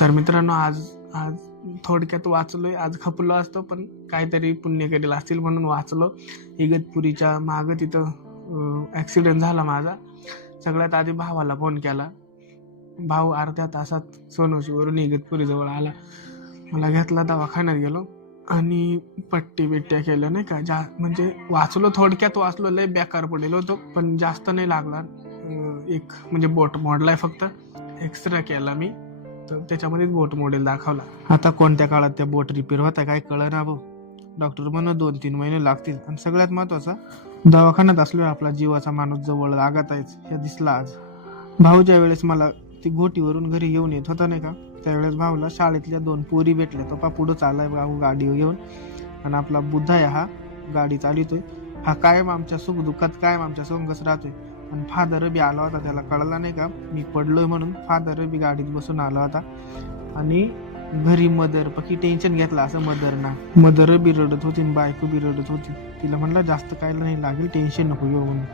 तर मित्रांनो, आज आज थोडक्यात वाचलोय. आज खपलो असतो पण काहीतरी पुण्य केलेलं असतील म्हणून वाचलो. इगतपुरीच्या मागं तिथं ॲक्सिडेंट झाला माझा. सगळ्यात आधी भावाला फोन केला. भाऊ अर्ध्या तासात सोनोशीवरून इगतपुरीजवळ आला. मला घेतला, दवाखान्यात गेलो आणि पट्टी बिट्ट्या केल्या नाही का. म्हणजे वाचलो, थोडक्यात वाचलो. लय बेकार पडेल होतो पण जास्त नाही लागला. एक म्हणजे बोट मोडलाय फक्त. एक्सरे केला मी तर त्याच्यामध्येच बोट मॉडेल दाखवला. आता कोणत्या काळात त्या बोट रिपेअर होता काय कळना भाऊ. डॉक्टर म्हणून 2-3 महिने लागतील. आणि सगळ्यात महत्वाचा, दवाखान्यात असल्यावर आपला जीवाचा माणूस जवळ लागत आहेच हे दिसला आज. भाऊ ज्या वेळेस मला ती घोटीवरून घरी घेऊन येत होता नाही का, त्यावेळेस भाऊला शाळेतल्या 2 पोरी भेटल्या. तो पुढं चाललाय भाऊ गाडी घेऊन आणि आपला बुद्धा आहे हा गाडी चालितोय. हा कायम आमच्या सुख दुःखात कायम आमच्या संगच राहतोय. आणि फादर बी आला होता, त्याला कळला नाही का मी पडलोय म्हणून. फादर बी गाडीत बसून आला होता आणि घरी मदर पकी टेन्शन घेतला असं मदरना. मदर बी रडत होती, बायको बी रडत होती. तिला म्हणलं जास्त काय नाही लागेल, टेन्शन नको घेऊ म्हणून.